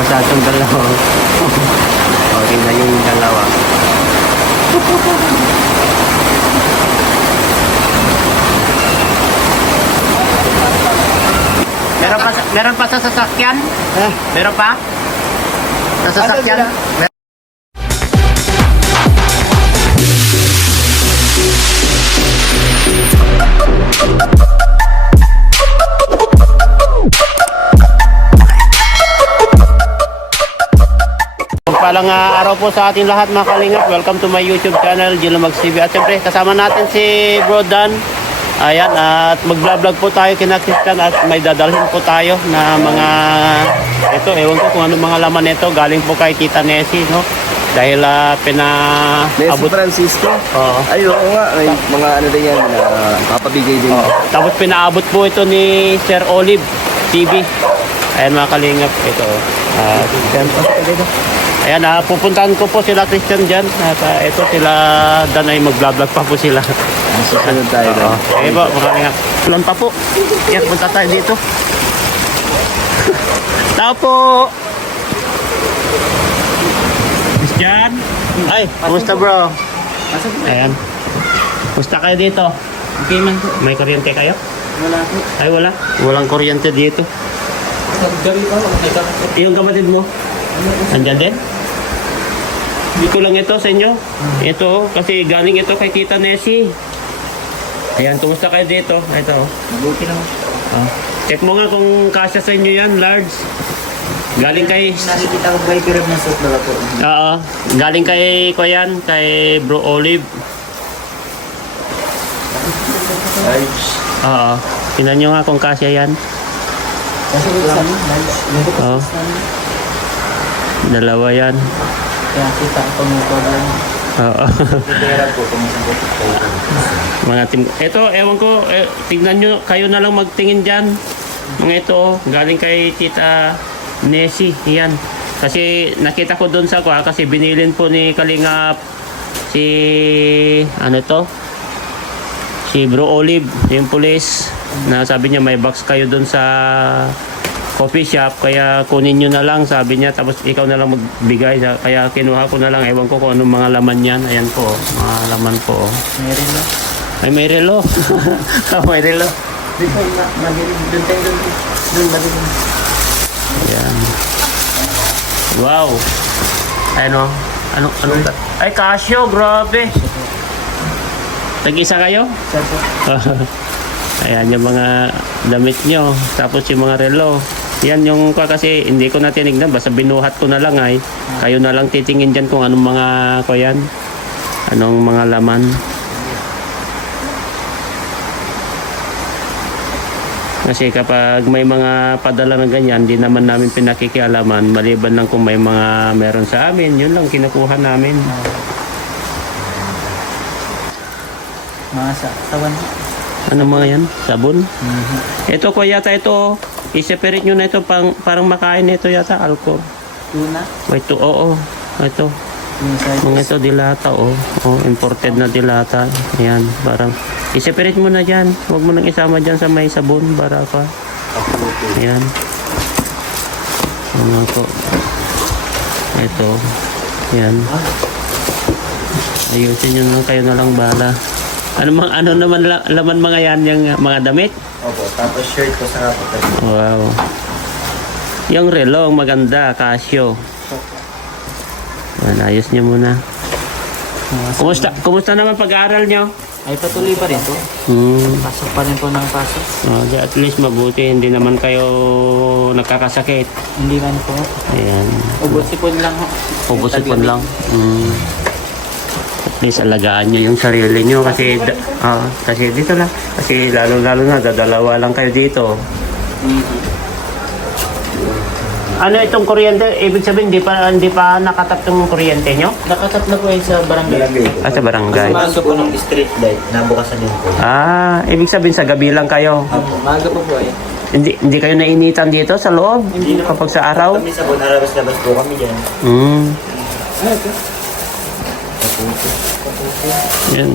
masyadong dalawa. Okay na yung dalawa. Meron pa sa sasakyan? Meron pa? Sa sasakyan? Palang araw po sa ating lahat mga kalingap. Welcome to my YouTube channel, Jilamags TV. At siyempre kasama natin si Bro Dan. Ayan, at mag-vlog po tayo kina Christian at may dadalhin po tayo na mga ito, ewan ko kung ano mga laman nito. Galing po kay Tita Nessie, no? Dahil Nessie Francisco? Oo. Ay, oo nga. May mga ano din yan, papabigay din. Tapos pinaabot po ito ni Sir Olive TV. Ayan mga kalingap, ito. Ayan, pupuntahan ko po sila Christian dyan. At ito sila Dan ay mag-vlog pa po sila. Susunod tayo doon. Okay po, mga kalingap. Ulan pa po. Yan, punta tayo dito. Tao po! Christian! Ay, kumusta bro? Ayan. Kumusta kayo dito? Okay man po. May kuryente kayo? Wala po. Ay, wala. Walang kuryente dito. Gabi pa, may kapatid. Yung kapatid mo? Andyan din? Hindi ko lang ito sa inyo. Ito, kasi galing ito kay Tita Nessie. Ayan, kumusta kayo dito? Ito. Mabuti naman. Check mo nga kung kasya sa inyo yan, large. Galing kay... Nakikita ko ba yung ng soup na po? Oo. Galing kay Kuyan, kay Bro Olive. Large. Oo. Tingnan nyo nga kung kasya yan. Kasi ito sa amin, lunch. Meron ko Oo. sa amin. Dalawa yan. Kaya kita ko mo ko lang. Oo. Pera po, kumusabot ko. Mga team. Ito, ewan ko, tignan nyo, kayo na lang magtingin dyan. Mga ito, galing kay Tita Nessie. Yan. Kasi nakita ko doon sa kasi binilin po ni Kalingap si, ano to? Si Bro Olive, yung police. Na sabi niya may box kayo doon sa coffee shop, kaya kunin nyo na lang, sabi niya, tapos ikaw na lang magbigay. Kaya kinuha ko na lang, ewan ko kung anong mga laman yan. Ayan po, mga laman po. Meron lang. Ay, may relo. May relo. Dito, madilim. Doon tayo doon. Doon, madilim. Ayan. Wow. Ano? Ano? Ay, Casio, grabe. Tag-isa kayo? Saan po? Ayan yung mga damit nyo. Tapos yung mga relo. Yan yung kasi hindi ko na tinignan. Basta binuhat ko na lang ay. Kayo na lang titingin dyan kung anong mga yan. Anong mga laman. Kasi kapag may mga padala na ganyan, hindi naman namin pinakikialaman. Maliban lang kung may mga meron sa amin. Yun lang kinukuha namin. Mga tawan. Ano mga yan? Sabon? Ito ko yata ito. I-separate nyo na ito parang makain nito yata. Alcohol. Tuna. Ito, oo. Ito. Yung size. Mga ito dilata, oh. Oh, imported na dilata. Ayan, parang i-separate mo na dyan. Huwag mo nang isama dyan sa may sabon. Bara pa. Ayan. Ano po. Ito. Ayan. Ayusin nyo lang, kayo na lang bala. Ano naman laman mga yan, yung mga damit? Opo, tapos shirt ko sa kapatid. Wow. Yung relo, ang maganda, Casio. Ayan, ayos nyo muna. Kumusta naman pag-aaral nyo? Ay, patuloy pa rin po. Pasok pa rin po ng pasok. At least mabuti, hindi naman kayo nagkakasakit. Hindi man po. Ayan. Ubusipon lang ho. Pupusipon lang. At least alagaan nyo yung sarili nyo kasi kasi dito lang. Kasi lalo na, dadalawa lang kayo dito. Ano itong kuryente? Ibig sabihin, hindi pa nakatap yung kuryente nyo? Nakatap na po yun sa barangay. Sa barangay. Maaga po ng street light. Nabukasan yun po. Ibig sabihin sa gabi lang kayo. Maaga po po eh. Hindi kayo nainitan dito sa loob? Hindi na kapag sa araw? Kami sa bunarabas-labas po kami dyan. Yan.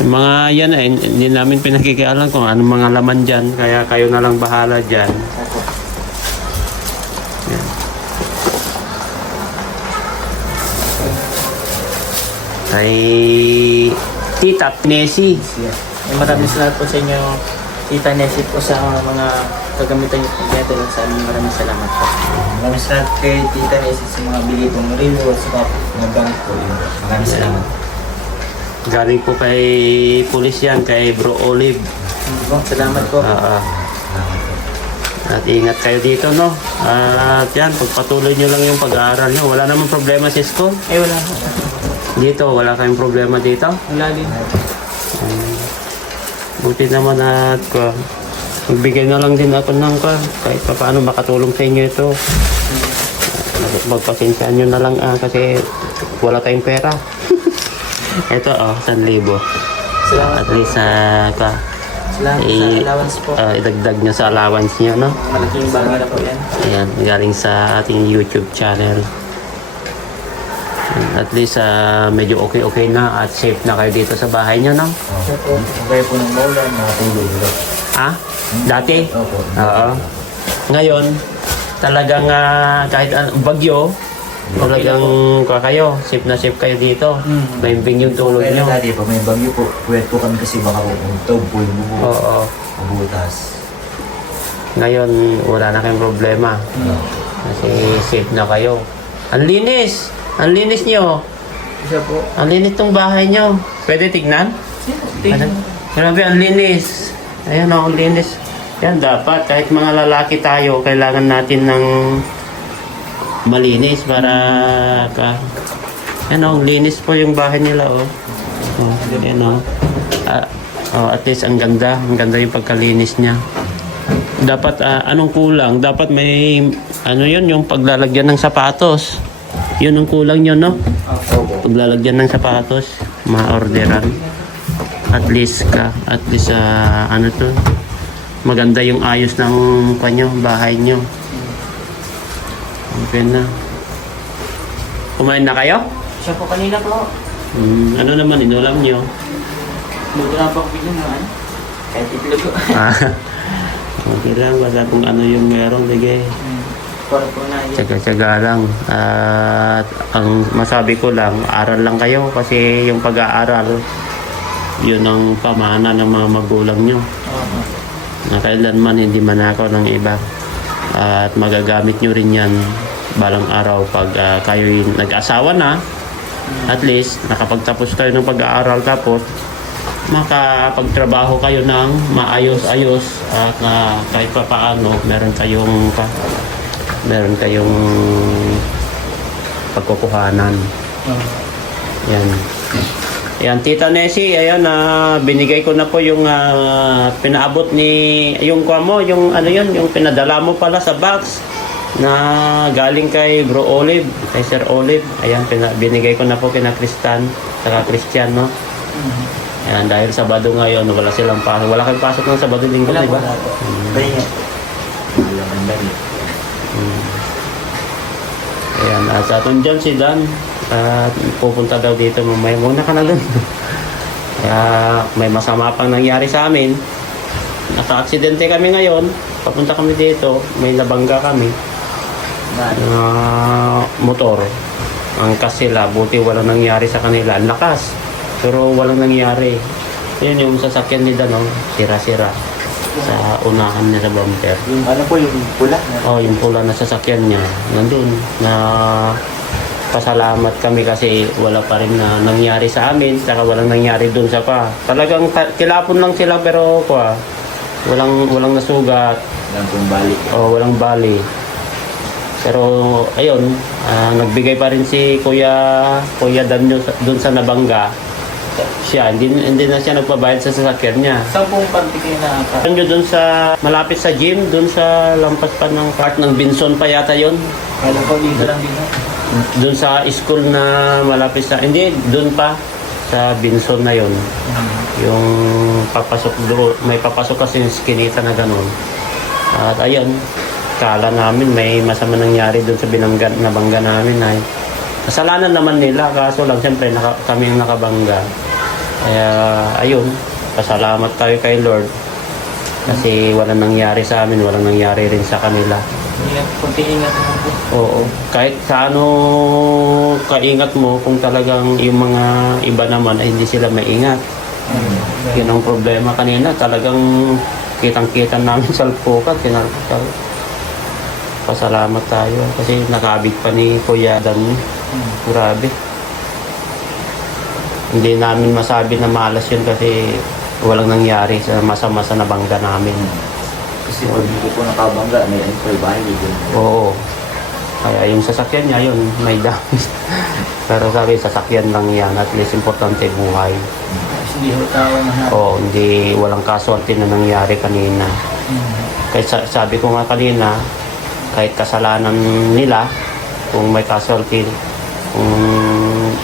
Yung mga yan ay hindi namin pinakikialam kung anong mga laman dyan. Kaya kayo na lang bahala dyan. Yan. Kay Tita Nessie. Maraming salamat po sa inyo, Tita Nessie po, sa mga kagamitan niyo po dito lang sa amin. Maraming salamat po. Maraming salamat kay Tita Nessie sa mga bilitong reward sa mga gamit ko. Maraming salamat. Galing po kay pulis yan, kay Bro Olive. Salamat po. At ingat kayo dito, no? At yan, pagpatuloy nyo lang yung pag-aaral nyo. Wala namang problema sa school. Wala po. Dito, wala kayong problema dito. Wala din. Buti naman at magbigay na lang din ako ng kahit pa paano makatulong sa inyo ito. Magpasensyahan nyo na lang kasi wala tayong pera. Ito, 1,000. Salamat. At least, Salamat sa allowance po. idagdag nyo sa allowance nyo, no? Malaking bagay na po yan. Ayan, galing sa ating YouTube channel. At least, medyo okay na at safe na kayo dito sa bahay nyo, no? Kaya po ng maulan, nakatulog. Ah? Dati? Opo. Oo. Ngayon, talagang kahit bagyo, talagang kayo, safe na safe kayo dito. Maimbing yung tulog Kaya nyo. dati po, may bagyo po. Pwede po kami kasi baka po umutog po yung bubo. Oo. Mabutas. Ngayon, wala na kayong problema. Kasi safe na kayo. Ang linis! Ang linis nyo. Isa po. Ang linis tong bahay nyo. Pwede tignan? Ano? Grabe, ang linis. Ayan, ang linis. Yan, dapat. Kahit mga lalaki tayo, kailangan natin ng malinis para Yan, ang linis po yung bahay nila, oh. Yan, at least ang ganda. Ang ganda yung pagkalinis niya. Dapat, anong kulang? Dapat may, yun, yung paglalagyan ng sapatos. Yun ang kulang yun, no? Paglalagyan ng sapatos, ma-orderan. At least, maganda yung ayos ng bahay nyo. Okay na. Kumain na kayo? Siya po kanina po. Ano naman, inulam nyo? Luto na po ako bigyan naman. Kahit itlog ko. Okay lang, basta kung ano yung meron, sige. Para po na yun. Tsaga-tsaga lang. At ang masabi ko lang, aral lang kayo kasi yung pag-aaral, yun ang pamana ng mga magulang nyo. Na kailanman hindi manakaw ng iba. At magagamit nyo rin yan balang araw pag kayo nag-asawa na. At least, nakapagtapos kayo ng pag-aaral tapos makapagtrabaho kayo ng maayos-ayos at kahit pa paano meron kayong pagkukuhanan. Yan. Yan, Tita Nessie, ayan, binigay ko na po yung pinaabot yung yung pinadala mo pala sa box na galing kay Bro Olive, kay Sir Olive. Ayan, binigay ko na po kina Kristan, saka Christian, no? Ayan, dahil Sabado ngayon, wala silang pasok. Wala kang pasok ng Sabado linggo, di ba? Ayan, at atong dyan si Dan, pupunta daw dito mamaya. Muna ka na doon. Kaya may masama pang nangyari sa amin. Naka-aksidente kami ngayon. Papunta kami dito, may nabangga kami. Motor. Ang sila, buti walang nangyari sa kanila. Ang lakas, pero walang nangyari. Yun yung sasakyan ni Dan, sira-sira sa unahan niya sa bumper. Yung ano po, yung pula. Yung pula na sasakyan niya, nandun. Na pasalamat kami kasi wala pa rin na nangyari sa amin, saka walang nangyari dun sa Talagang kilapon lang sila pero walang nasugat. Walang pong balik. Walang bali. Pero ayun, nagbigay pa rin si Kuya Dan dun sa nabangga. Siya, hindi na siya nagpabayad sa sasakyan niya. Saan pong party kayo na Nyo dun sa malapit sa gym, dun sa lampas pa ng part ng Binson pa yata yun. Kailan po dito lang dito? Dun sa school na malapit sa, hindi, dun pa sa Binson na yon. Yung papasok doon, may papasok kasi yung skinita na ganun. At ayun, kala namin may masama nangyari dun sa nabangga namin ay kasalanan naman nila, kaso lang siyempre kami ang nakabangga. Kaya ayun, pasalamat tayo kay Lord kasi walang nangyari sa amin, walang nangyari rin sa kanila. Kunti ingat mo. Oo. Kahit kaano kaingat mo, kung talagang yung mga iba naman ay hindi sila maingat. Yun ang problema kanina. Talagang kitang-kita namin sa alpukat. Pasalamat tayo. Kasi nakabig pa ni Kuya Dan. Grabe. Hindi namin masabi na malas yun kasi walang nangyari sa masama sa nabangga namin. Kasi pag hindi po nakabangga, may enter value din. Oo. Kaya yung sasakyan niya yun, may damage. Pero sabi, sasakyan lang yan. At least importante buhay. Hindi ho tao na Oo, hindi, walang casualty na nangyari kanina. Kahit sabi ko nga kanina, kahit kasalanan nila, kung may casualty, kung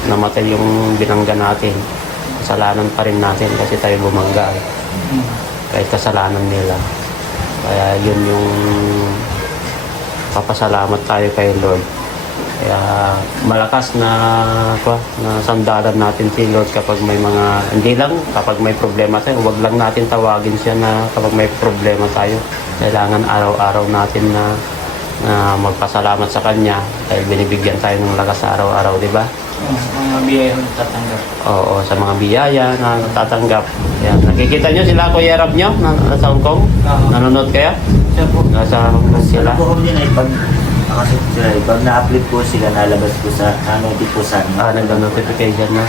namatay yung binangga natin, kasalanan pa rin natin kasi tayo bumangga. Kahit kasalanan nila. Kaya yun yung papasalamat tayo kay Lord. Kaya malakas na sandalan natin si Lord kapag may mga, hindi lang kapag may problema tayo, huwag lang natin tawagin siya na kapag may problema tayo. Kailangan araw-araw natin na magpasalamat sa Kanya dahil binibigyan tayo ng lakas sa araw-araw, di ba? mga biyaya ho tatanggap. Oo, sa mga biyaya na natatanggap. Yan. Nakikita nyo sila, Kuya Rab nyo, sa Hong Kong? Nanonood kayo? Siya po. Nasa sila? Ano po din ay pag nakasip sila, pag na-upload po sila, nalabas po sa, ano-notify po sa Nag-notification na.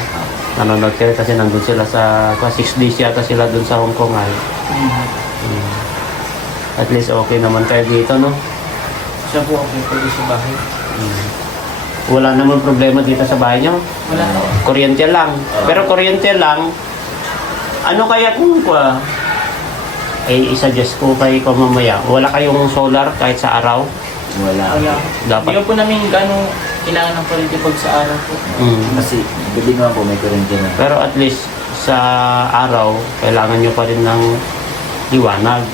Nanonood kayo kasi nandun sila sa 6 days yata sila dun sa Hong Kong ay. At least okay naman kayo dito, no? Siya po okay po sa bahay. Wala naman problema dito sa bahay nyo. Wala ho. Kuryente lang. Pero kuryente lang, ano kaya kung i-suggest ko kayo mamaya, wala kayong solar kahit sa araw? Wala. Wala. Dapat. Hindi po namin gano'ng kailangan ng kuryente pag sa araw po. Kasi gabi naman po may kurente na. Pero at least sa araw, kailangan nyo pa rin ng liwanag.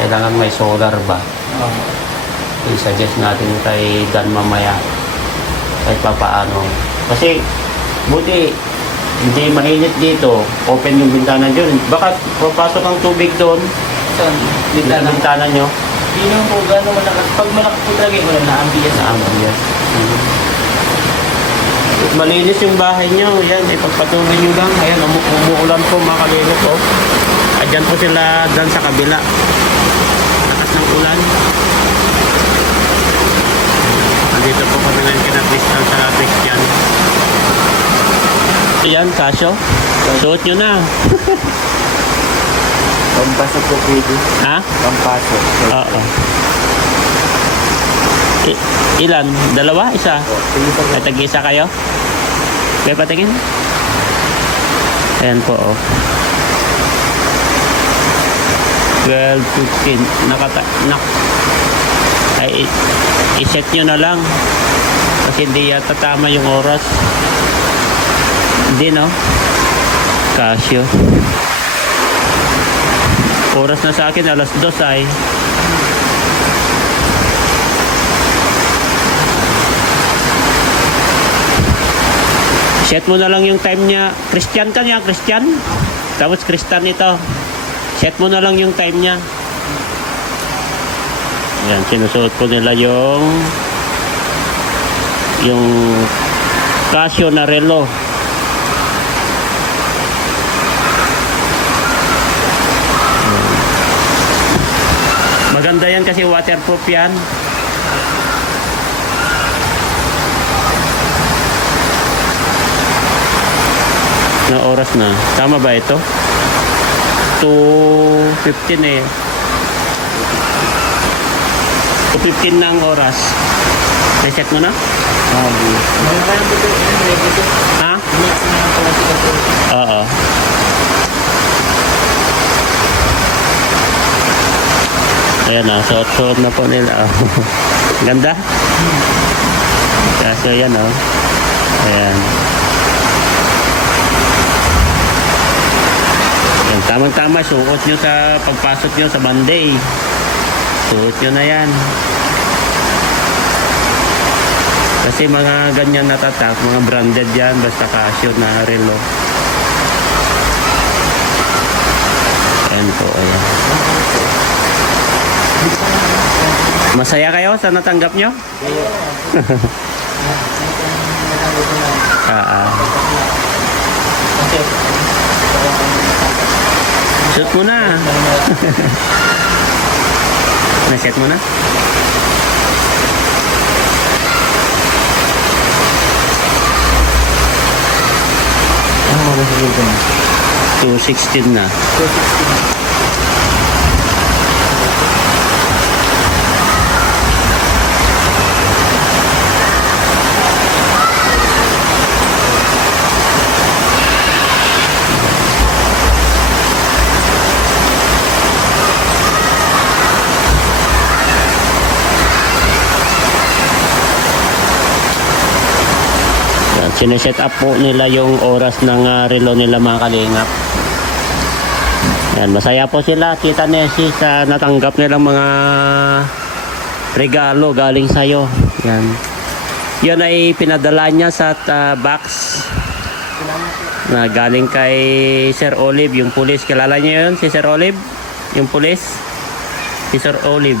Kailangan may solar ba? I-suggest natin kay Dan mamaya kahit papaano. Kasi buti hindi mainit dito, open yung bintana dyan. Baka papasok ang tubig doon Sa sa bintana nyo. Hindi naman po gano'ng malakas. Pag malakas po talaga yung ulan, na-ambience. Yes. Malinis yung bahay nyo. Yan, ipagpatuloy nyo lang. Ayan, umuulan po mga kalilok. Oh. Ayan po sila dyan sa kabila. Lakas ng ulan. Nandito po kami ngayon kina Crystal sa Christian. Ayan, Casio. Suot nyo na. Pampasok po pwede. Ha? Pampasok. Oo. Ilan? Dalawa? Isa? Ay, tag-isa kayo? Kaya patingin? Ayan po, oh. 12:15. Ay, i-set nyo na lang. Kasi hindi yata tama yung oras. Hindi, no? Casio. Oras na sa akin, 2:00 ay. Set mo na lang yung time niya. Christian ka niya, Christian. Tapos Christian ito. Set mo na lang yung time niya. Yan, sinusuot ko nila yung Casio na relo. Maganda yan kasi waterproof yan. Na oras na. Tama ba ito? 2:15 eh. 2:15 na ang oras. Reset mo na? Ha? Oo. Ayan na, suot-suot na po nila. Ganda? Kaso yan o. Ayan. Ayan, tamang-tama, suot nyo sa pagpasok nyo sa Monday. Suot nyo na yan. Kasi mga ganyan na tatak, mga branded yan, basta Casio na relo. Ayan po, ayan. Masaya kayo sa natanggap nyo? Kasi, Shoot mo na. Na-set mo na? ano mo sa dito na? 216 na. 260. Sineset up po nila yung oras ng relo nila mga kalingap. Yan, masaya po sila, Tita Nessie, sa natanggap nilang mga regalo galing sa'yo. Yan. Yan ay pinadala niya sa box na galing kay Sir Olive, yung pulis. Kilala niyo yun, si Sir Olive? Yung pulis? Si Sir Olive.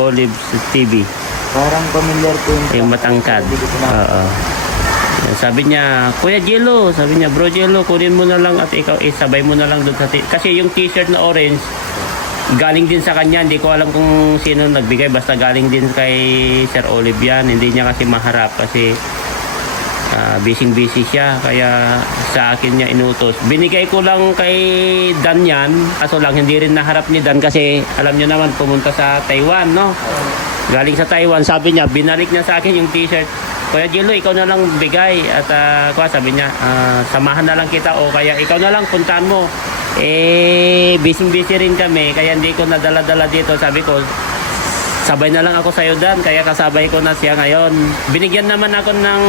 Olive TV. Parang familiar ko Yung matangkad. Oo. Sabi niya, Kuya Jello, sabi niya, Bro Jello, kunin mo na lang at ikaw isabay mo na lang doon sa kasi yung t-shirt na orange galing din sa kanya, hindi ko alam kung sino nagbigay, basta galing din kay Sir Olive yan. Hindi niya kasi maharap kasi busy siya, kaya sa akin niya inutos. Binigay ko lang kay Dan yan, kaso lang hindi rin naharap ni Dan kasi alam niyo naman pumunta sa Taiwan, no? Galing sa Taiwan, sabi niya, binalik niya sa akin yung t-shirt. Kuya Jello, ikaw na lang bigay at sabi niya, samahan na lang kita o kaya ikaw na lang puntahan mo. Busy rin kami kaya hindi ko nadala-dala dito. Sabi ko, sabay na lang ako sa'yo Dan, kaya kasabay ko na siya ngayon. Binigyan naman ako ng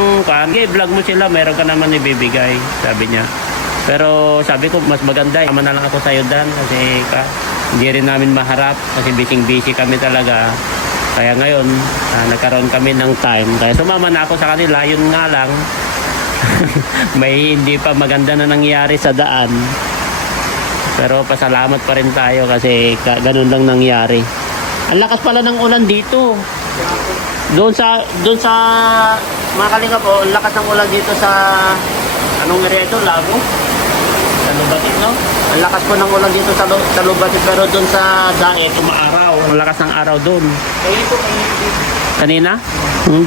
vlog mo sila, meron ka naman ibibigay, sabi niya. Pero sabi ko, mas maganda, sama na lang ako sa'yo Dan kasi hindi rin namin maharap kasi busy kami talaga. Kaya ngayon, nagkaroon kami ng time. Kaya sumama na ako sa kanila. Yun nga lang, may hindi pa maganda na nangyari sa daan. Pero pasalamat pa rin tayo kasi ganun lang nangyari. Ang lakas pala ng ulan dito. Doon sa mga kalinga po, ang lakas ng ulan dito sa anong area ito? Lago? Sa Lubatit, no? Ang lakas po ng ulan dito sa Lubatit, pero doon sa Daet, umaaraw. Ang lakas ng araw doon. Kanina?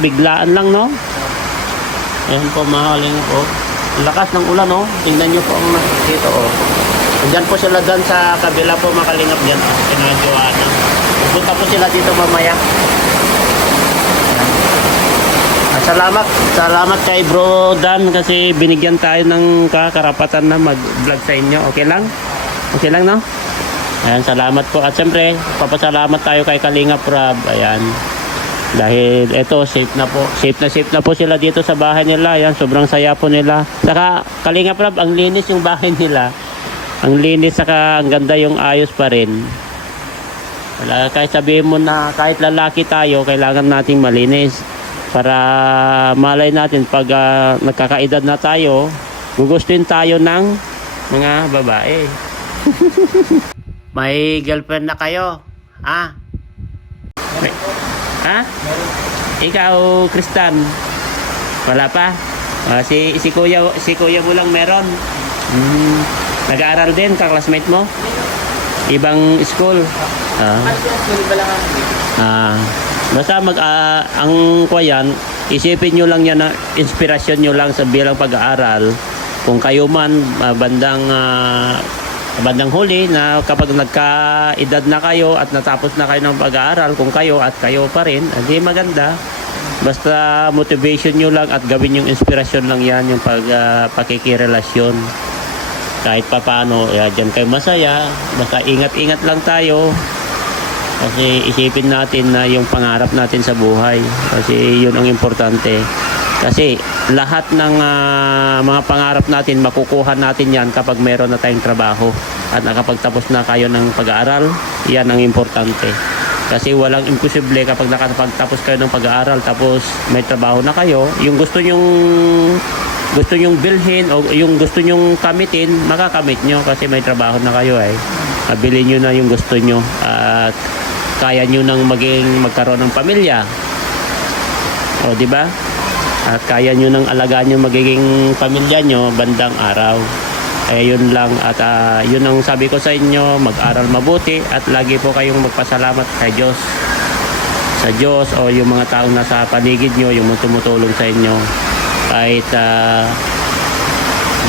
Biglaan lang, no? Ayan po, mga kalinga po. Ang lakas ng ulan, no? Tingnan nyo po ang dito, oh. Andyan po sila doon sa kabila po, mga kalingap dyan, oh. Pinagawa na. Punta po sila dito mamaya. Salamat kay Bro Dan kasi binigyan tayo ng karapatan na mag-vlog sa inyo. Okay lang? Okay lang, no? Ayan, salamat po. At siyempre, papasalamat tayo kay Kalinga Prab. Ayan. Dahil eto, safe na po sila dito sa bahay nila. Ayan, sobrang saya po nila. Saka, Kalinga Prab, ang linis yung bahay nila. Ang linis, saka ang ganda yung ayos pa rin. Wala, kahit sabihin mo na kahit lalaki tayo, kailangan nating malinis. Para malay natin pag nagkakaedad na tayo, gugustuhin tayo ng mga babae. May girlfriend na kayo? Ha? Ha? Ikaw, Kristan? Wala pa? Si kuya mo lang meron? Nag-aaral din, kaklasmate mo? Ibang school? Basta ang kuyan, isipin nyo lang yan na inspirasyon nyo lang sa bilang pag-aaral. Kung kayo man bandang huli na kapag nagka-edad na kayo at natapos na kayo ng pag-aaral, kung kayo at kayo pa rin, hindi maganda. Basta motivation nyo lang at gawin yung inspirasyon lang yan, yung pakikirelasyon. Kahit pa paano, dyan kayo masaya, basta ingat-ingat lang tayo. Kasi isipin natin na yung pangarap natin sa buhay. Kasi yun ang importante. Kasi lahat ng mga pangarap natin, makukuha natin yan kapag meron na tayong trabaho. At nakapagtapos na kayo ng pag-aaral, yan ang importante. Kasi walang imposible kapag nakapagtapos kayo ng pag-aaral tapos may trabaho na kayo. Yung gusto nyong bilhin o yung gusto nyong kamitin, makakamit nyo kasi may trabaho na kayo. Mabili nyo na yung gusto nyo. At kaya nyo nang magkaroon ng pamilya. O, di ba? At kaya nyo nang alagaan yung magiging pamilya nyo bandang araw. Yun lang. At yun ang sabi ko sa inyo, mag-aral mabuti at lagi po kayong magpasalamat kay Diyos. Sa Diyos o yung mga taong nasa paligid nyo, yung tumutulong sa inyo. Kahit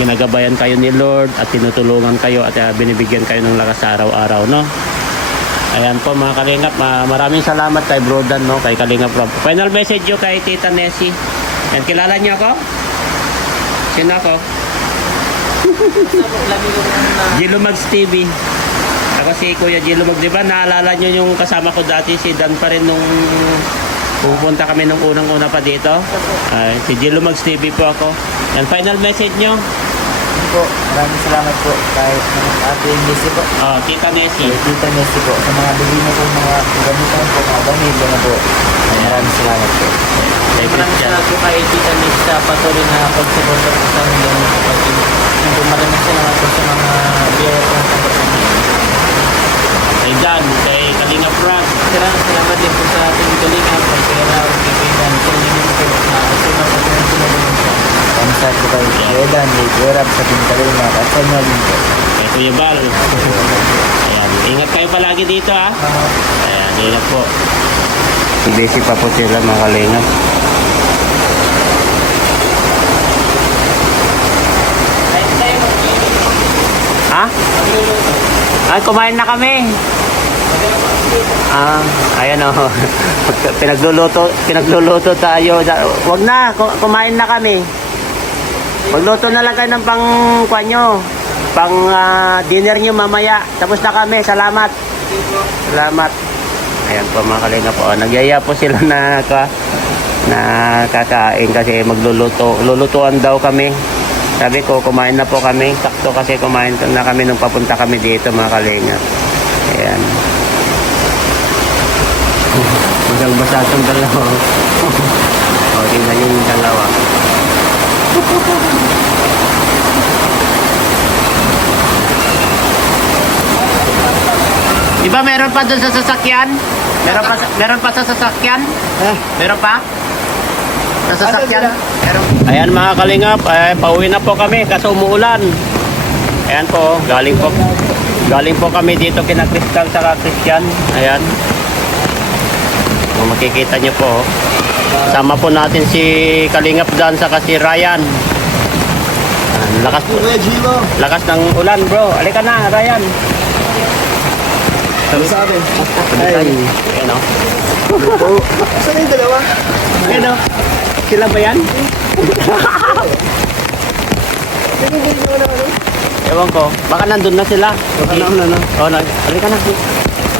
ginagabayan kayo ni Lord at tinutulungan kayo at binibigyan kayo ng lakas sa araw-araw, no? Ayan po mga Kalingap, maraming salamat kay Brodan, no? Kay Kalingap Rob. Final message nyo kay Tita Nessie. Yan, kilala niyo ako? Sino ako? Gilo Mags TV. Ako si Kuya Gilo Mag, di ba? Naalala nyo yung kasama ko dati, si Dan pa rin nung pupunta kami nung unang-una pa dito. Si Gilo Mags TV po ako. Yan, final message nyo? Po, maraming salamat po kahit Ate Nessie po. Tita Nessie. Tita Nessie po. Sa mga bili na po mga gamitan po, mga damit na po. Maraming salamat po. Maraming salamat po kay Tita Nessie sa patuloy na pagsuporta po sa amin ng kapatid. Maraming salamat po sa mga biyaya po ng kapatid. Kay Dan, kay Kalingap Rob. Salamat din po sa ating Kalingap, kay Kuya Raul, kay Kailan, sa inyo po na sila po ng sinulungan po. Kamusta po kayo? Edan, may Kuwerap sa Pintalina, at sa inyo din po. Kay Kuya Bal. Ayan, ingat kayo palagi dito, ha. Ayan, ingat po. Busy pa po sila mga Kalingap. Ha? Kumain na kami. Ayan o. Pinagluluto tayo. Wag na, kumain na kami. Magluto na lang kayo ng pang dinner nyo mamaya. Tapos na kami. Salamat. Salamat. Ayan po mga Kalingap po. Nagyaya po sila na kakain kasi lulutuan daw kami. Sabi ko, kumain na po kami. Sakto kasi kumain na kami nung papunta kami dito mga Kalingap. Ayan. Basang-basa itong dalawa. Tingnan yung dalawa. Di ba meron pa doon sa sasakyan? Meron pa sa sasakyan? Meron pa? Sa sasakyan? Ayan mga Kalingap, pauwi na po kami kasi umuulan. Ayan po, galing po kami dito kina Crystal sa Christian. Ayan. Kung makikita nyo po, sama po natin si Kalingap Dan sa si Ryan. Lakas ng ulan bro. Halika na Ryan. Sabi. Ayan o. Saan yung dalawa? Ayan o. Sila ba yan? Ewan ko. Baka nandun na sila. Baka nauna na. Oo, halika na.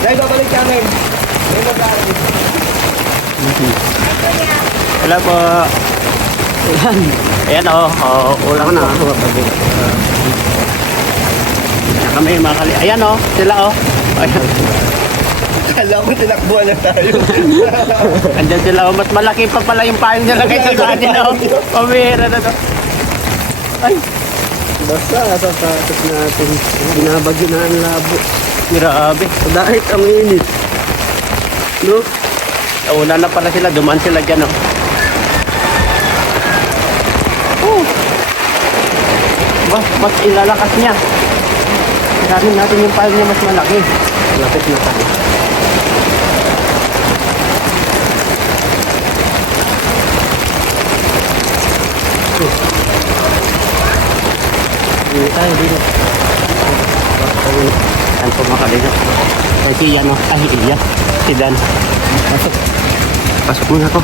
Dahil babalik kami. May mag-aaral. Wala po. Ayan. Ayan o. Ulang na. Ayan kami makali. Ayan o. Sila o. Ayan. Kala ko tinakbuhan na tayo. Andyan sila o. Mas malaki pa pala yung payong nila kaysa sa atin o. Pamira na to. Ay. Basta, sa patos natin. Binabagyo na ang labo. Grabe. Dahil ang init. No? Una na pala sila. Dumaan sila dyan o. Mas ilalakas niya. Sabi natin yung payong niya mas malaki. Lapit na tayo. Dito tayo, dito. Saan po makalinap? Si Ian o. Ay, Ian. Si Dan. Pasok. Pasok muna ko.